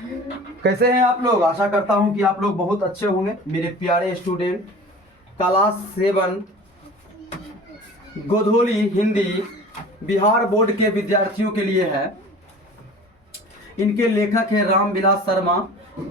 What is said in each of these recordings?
कैसे हैं आप लोग? आशा करता हूं कि आप लोग बहुत अच्छे होंगे। मेरे प्यारे student, class 7 Godhuli Hindi Bihar board के विद्यार्थियों के लिए है। इनके लेखक है रामविलास शर्मा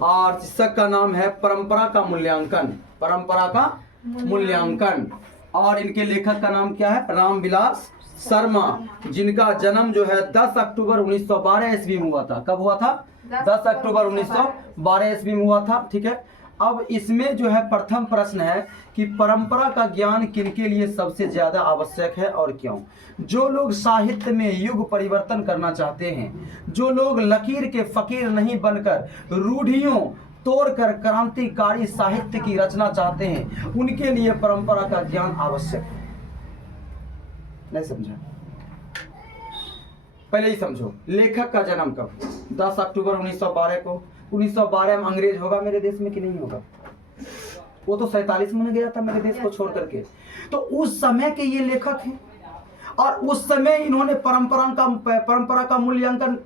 और शीर्षक का नाम है परंपरा का मूल्यांकन। परंपरा का मूल्यांकन। और इनके लेखक का नाम क्या है? रामविलास शर्मा, जिनका जन्म जो है 10 अक्टूबर 1912 ईस्वी में हुआ था। कब हुआ था? 10 अक्टूबर 1912 ईस्वी में हुआ था। ठीक है। अब इसमें जो है प्रथम प्रश्न है कि परंपरा का ज्ञान किनके लिए सबसे ज्यादा आवश्यक है और क्यों? जो लोग साहित्य में युग परिवर्तन करना चाहते हैं, जो लोग लकीर के फकीर नहीं बनकर रूढ़ियों तोड़कर क्रांतिकारी साहित्य की रचना चाहते हैं, उनके लिए परंपरा का ज्ञान आवश्यक है। नहीं समझा? पहले ही समझो, लेखक का जन्म कब? 10 अक्टूबर 1912 को। 1912 में अंग्रेज होगा मेरे देश में कि नहीं होगा? वो तो 47 में गया था मेरे देश को छोड़ करके। तो उस समय के ये लेखक हैं और उस समय इन्होंने परंपरा का मूल्यांकन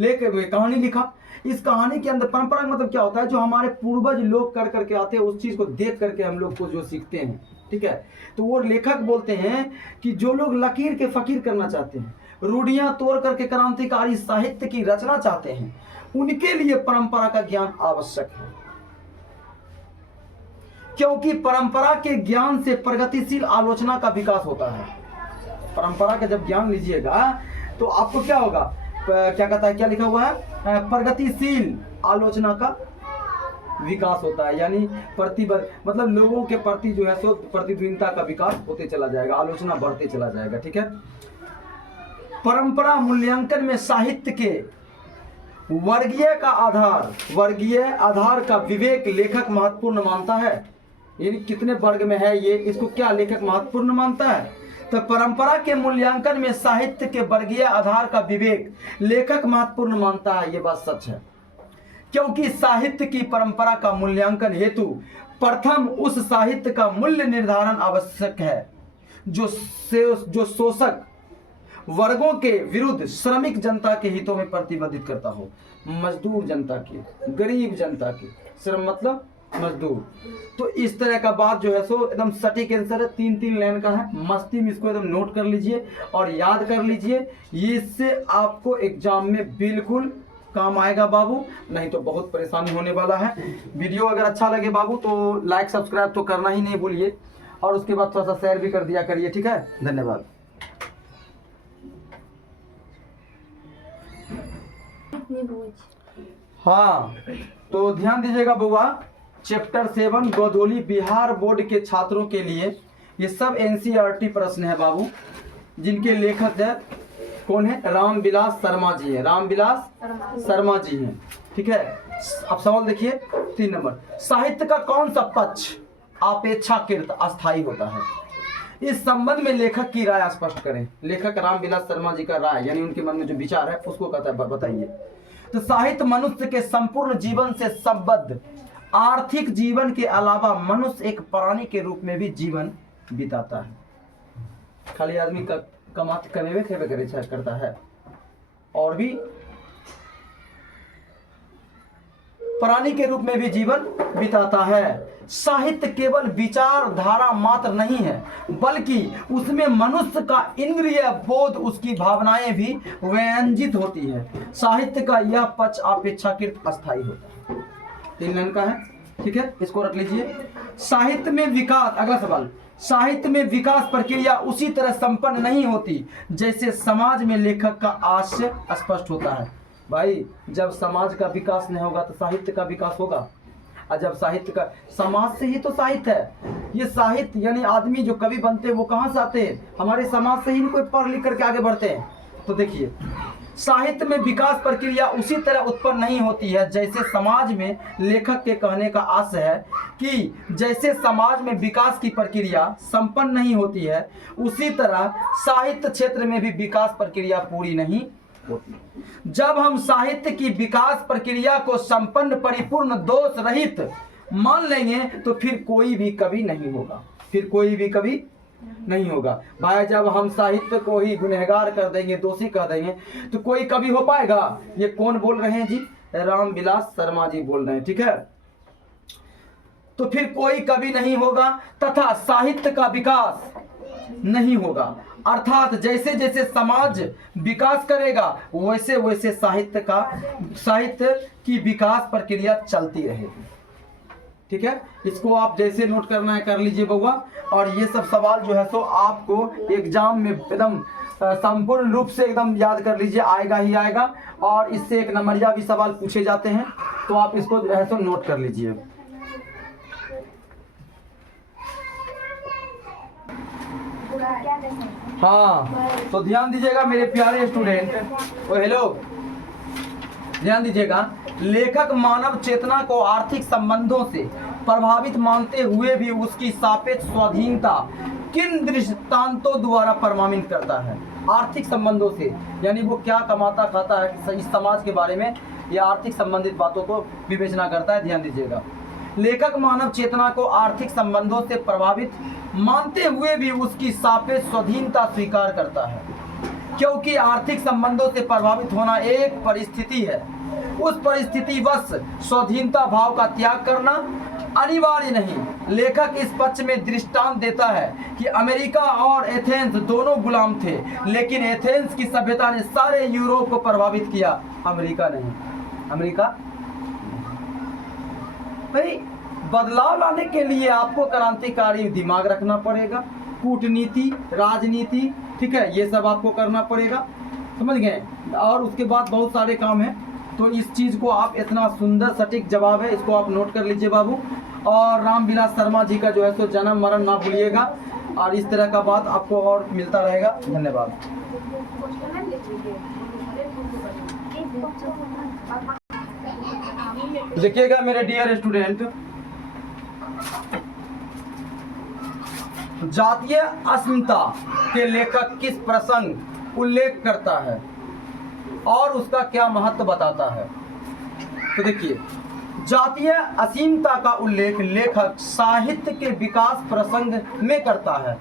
लेकर कहानी लिखा। इस कहानी के अंदर परंपरा मतलब क्या होता है? जो हमारे पूर्वज लोग कर करके आते हैं, उस चीज को देख करके हम लोग को जो सीखते हैं। ठीक है। तो वो लेखक बोलते हैं कि जो लोग लकीर के फकीर करना चाहते हैं, रूढ़ियां तोड़ करके क्रांतिकारी साहित्य की रचना चाहते हैं, उनके लिए परंपरा का ज्ञान आवश्यक है। क्योंकि परंपरा के ज्ञान से प्रगतिशील आलोचना का विकास होता है। परंपरा का जब ज्ञान लीजिएगा तो आपको क्या होगा? क्या कहता है, क्या लिखा हुआ है? प्रगतिशील आलोचना का विकास होता है। यानी मतलब लोगों के प्रति जो है सो प्रतिद्वंदिता का विकास होते चला जाएगा, आलोचना बढ़ते चला जाएगा। ठीक है। परंपरा मूल्यांकन में साहित्य के वर्गीय आधार का विवेक लेखक महत्वपूर्ण मानता है। यानी कितने वर्ग में है ये, इसको क्या लेखक महत्वपूर्ण मानता है? तो परंपरा के मूल्यांकन में साहित्य के वर्गीय आधार का विवेक लेखक महत्वपूर्ण मानता है। ये बात सच है, क्योंकि साहित्य की परंपरा का मूल्यांकन हेतु प्रथम उस साहित्य का मूल्य निर्धारण आवश्यक है जो शोषक वर्गों के विरुद्ध श्रमिक जनता के हितों में प्रतिबद्धित करता हो। मजदूर जनता की, गरीब जनता की, श्रम मतलब मजदूर। तो इस तरह का बात जो है सो एकदम सटीक आंसर है, 3-3 लाइन का है। मस्ती में इसको एकदम नोट कर लीजिए और याद कर लीजिए। ये इससे आपको एग्जाम में बिल्कुल काम आएगा बाबू, नहीं तो बहुत परेशानी होने वाला है। वीडियो अगर अच्छा लगे बाबू तो लाइक सब्सक्राइब तो करना ही नहीं भूलिए, और उसके बाद थोड़ा सा शेयर भी कर दिया करिए। ठीक है, धन्यवाद। हाँ, तो ध्यान दीजिएगा बुआ, चैप्टर 7 गोधोली बिहार बोर्ड के छात्रों के लिए ये सब NCERT प्रश्न है बाबू, जिनके लेखक है कौन है? रामविलास शर्मा जी है। रामविलास शर्मा जी हैं। ठीक है। अब सवाल देखिए 3 नंबर, साहित्य का कौन सा पक्ष अपेक्षाकृत अस्थायी होता है? इस संबंध में लेखक की राय स्पष्ट करें। लेखक रामविलास शर्मा जी का राय यानी उनके मन में जो विचार है उसको कहता है, बताइए। तो साहित्य मनुष्य के संपूर्ण जीवन से संबद्ध आर्थिक जीवन के अलावा मनुष्य एक प्राणी के रूप में भी जीवन बिताता है। खाली आदमी का कमेवे खेवे करे करता है और भी प्राणी के रूप में भी जीवन बिताता है। साहित्य केवल विचारधारा मात्र नहीं है, बल्कि उसमें मनुष्य का इंद्रिय बोध, उसकी भावनाएं भी व्यंजित होती है। साहित्य का यह पक्ष अपेक्षाकृत अस्थायी होता है। 3 लाइन का है। ठीक है, इसको रख लीजिए। साहित्य में विकास, अगला सवाल, साहित्य में विकास प्रक्रिया उसी तरह संपन्न नहीं होती जैसे समाज में लेखक का आशय स्पष्ट होता है। भाई, जब समाज का विकास नहीं होगा तो साहित्य का विकास होगा? और जब साहित्य का, समाज से ही तो साहित्य है। ये साहित्य यानी आदमी जो कवि बनते हैं वो कहाँ से आते हैं? हमारे समाज से ही इनको पढ़ लिख करके आगे बढ़ते हैं। तो देखिए, साहित्य में विकास प्रक्रिया उसी तरह उत्पन्न नहीं होती है जैसे समाज में, लेखक के कहने का आशय है कि जैसे समाज में विकास की प्रक्रिया संपन्न नहीं होती है, उसी तरह साहित्य क्षेत्र में भी विकास प्रक्रिया पूरी नहीं होती। जब हम साहित्य की विकास प्रक्रिया को संपन्न, परिपूर्ण, दोष रहित मान लेंगे तो फिर कोई भी कवि नहीं होगा। फिर कोई भी कवि नहीं होगा। भाई, जब हम साहित्य को ही गुनहगार कर देंगे, दोषी कर देंगे, तो कोई कवि हो पाएगा? ये कौन बोल रहे हैं जी? रामविलास शर्मा जी बोल रहे हैं, ठीक है। तो फिर कोई कवि नहीं होगा तथा साहित्य का विकास नहीं होगा, अर्थात जैसे जैसे समाज विकास करेगा वैसे वैसे साहित्य की विकास प्रक्रिया चलती रहेगी, ठीक है। इसको आप जैसे नोट करना है कर लीजिए बउआ। और ये सब सवाल जो है सो आपको एग्जाम में एकदम संपूर्ण रूप से एकदम याद कर लीजिए, आएगा ही आएगा। और इससे एक नंबरिया भी सवाल पूछे जाते हैं, तो आप इसको जो है सो नोट कर लीजिए। हाँ, तो ध्यान दीजिएगा मेरे प्यारे स्टूडेंट, हेलो, ध्यान दीजिएगा। लेखक मानव चेतना को आर्थिक संबंधों से प्रभावित मानते हुए भी उसकी सापेक्ष स्वाधीनता किन दृष्टांतों द्वारा प्रमाणित करता है? आर्थिक संबंधों से, यानी वो क्या कमाता खाता है इस समाज के बारे में, या आर्थिक संबंधित बातों को विवेचना करता है। ध्यान दीजिएगा, लेखक मानव चेतना को आर्थिक संबंधों से प्रभावित मानते हुए भी उसकी सापेक्ष स्वाधीनता स्वीकार करता है, क्योंकि आर्थिक संबंधों से प्रभावित होना एक परिस्थिति है। उस परिस्थितिवश स्वाधीनता भाव का त्याग करना अनिवार्य नहीं। लेखक इस पक्ष में दृष्टांत देता है कि अमेरिका और एथेंस दोनों गुलाम थे, लेकिन एथेंस की सभ्यता ने सारे यूरोप को प्रभावित किया, अमेरिका नहीं। अमेरिका भाई, बदलाव लाने के लिए आपको क्रांतिकारी दिमाग रखना पड़ेगा, कूटनीति, राजनीति, ठीक है, ये सब आपको करना पड़ेगा, समझ गए। और उसके बाद बहुत सारे काम हैं, तो इस चीज़ को आप, इतना सुंदर सटीक जवाब है, इसको आप नोट कर लीजिए बाबू। और रामविलास शर्मा जी का जो है सो जन्म मरण ना भूलिएगा, और इस तरह का बात आपको और मिलता रहेगा। धन्यवाद। देखिएगा मेरे डियर स्टूडेंट, जातीय अस्मिता के लेखक किस प्रसंग उल्लेख करता है और उसका क्या महत्व बताता है? तो देखिए, जातीय असीमता का उल्लेख लेखक साहित्य के विकास प्रसंग में करता है।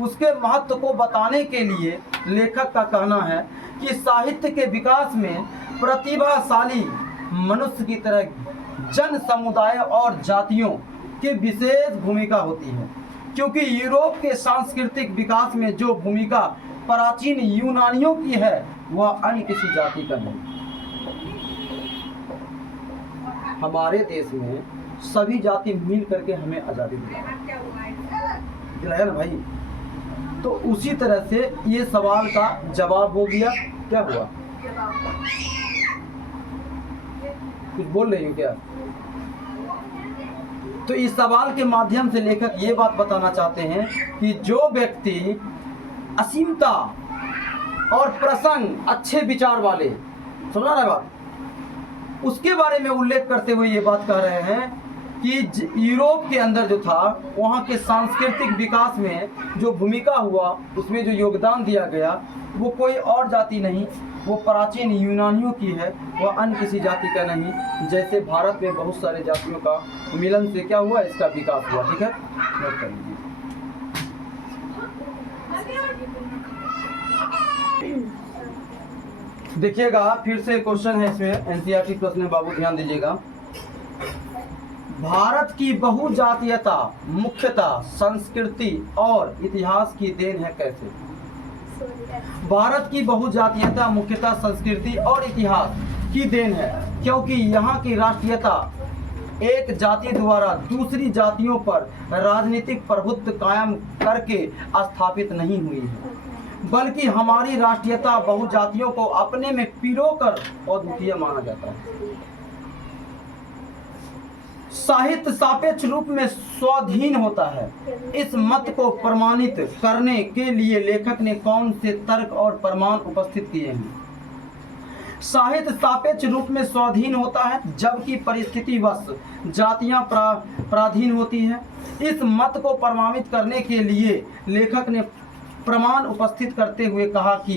उसके महत्व को बताने के लिए लेखक का कहना है कि साहित्य के विकास में प्रतिभाशाली मनुष्य की तरह जन समुदाय और जातियों की विशेष भूमिका होती है, क्योंकि यूरोप के सांस्कृतिक विकास में जो भूमिका प्राचीन यूनानियों की है वह अन्य किसी जाति का नहीं। हमारे देश में सभी जाति मिल करके हमें आज़ादी दिलाया ना भाई। तो उसी तरह से ये सवाल का जवाब हो गया। क्या हुआ, कुछ बोल रही हो क्या? तो इस सवाल के माध्यम से लेखक ये बात बताना चाहते हैं कि जो व्यक्ति असीमता और प्रसंग, अच्छे विचार वाले, समझ रहा है बात, उसके बारे में उल्लेख करते हुए ये बात कह रहे हैं कि यूरोप के अंदर जो था, वहाँ के सांस्कृतिक विकास में जो भूमिका हुआ, उसमें जो योगदान दिया गया, वो कोई और जाति नहीं, वो प्राचीन यूनानियों की है, वह अन्य किसी जाति का नहीं। जैसे भारत में बहुत सारे जातियों का मिलन से क्या हुआ, इसका विकास हुआ। ठीक है, नोट कर लीजिए। देखिएगा, फिर से क्वेश्चन है इसमें, एनसीईआरटी प्रश्न है बाबू, ध्यान दीजिएगा। भारत की बहुजातीयता मुख्यतः संस्कृति और इतिहास की देन है। कैसे? भारत की बहुजातीयता मुख्यतः संस्कृति और इतिहास की देन है, क्योंकि यहाँ की राष्ट्रीयता एक जाति द्वारा दूसरी जातियों पर राजनीतिक प्रभुत्व कायम करके स्थापित नहीं हुई है, बल्कि हमारी राष्ट्रीयता बहुजातियों को अपने में पिरोकर अद्वितीय माना जाता है। साहित्य सापेक्ष रूप में स्वाधीन होता है। इस मत को प्रमाणित करने के लिए लेखक ने कौन से तर्क और प्रमाण उपस्थित किए हैं? साहित्य सापेक्ष रूप में स्वाधीन होता है, जबकि परिस्थितिवश जातियां पराधीन होती हैं। इस मत को प्रमाणित करने के लिए लेखक ने प्रमाण उपस्थित करते हुए कहा कि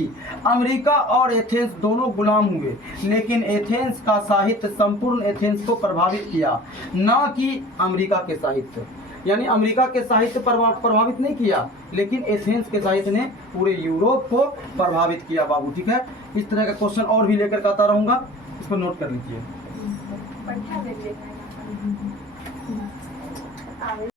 अमेरिका और एथेंस दोनों गुलाम हुए, लेकिन एथेंस का साहित्य संपूर्ण एथेंस को प्रभावित किया, न कि अमेरिका के साहित्य। यानी अमेरिका के साहित्य प्रभावित नहीं किया, लेकिन एथेंस के साहित्य ने पूरे यूरोप को प्रभावित किया बाबू। ठीक है, इस तरह का क्वेश्चन और भी लेकर आता रहूँगा, इसको नोट कर लीजिए। देखना है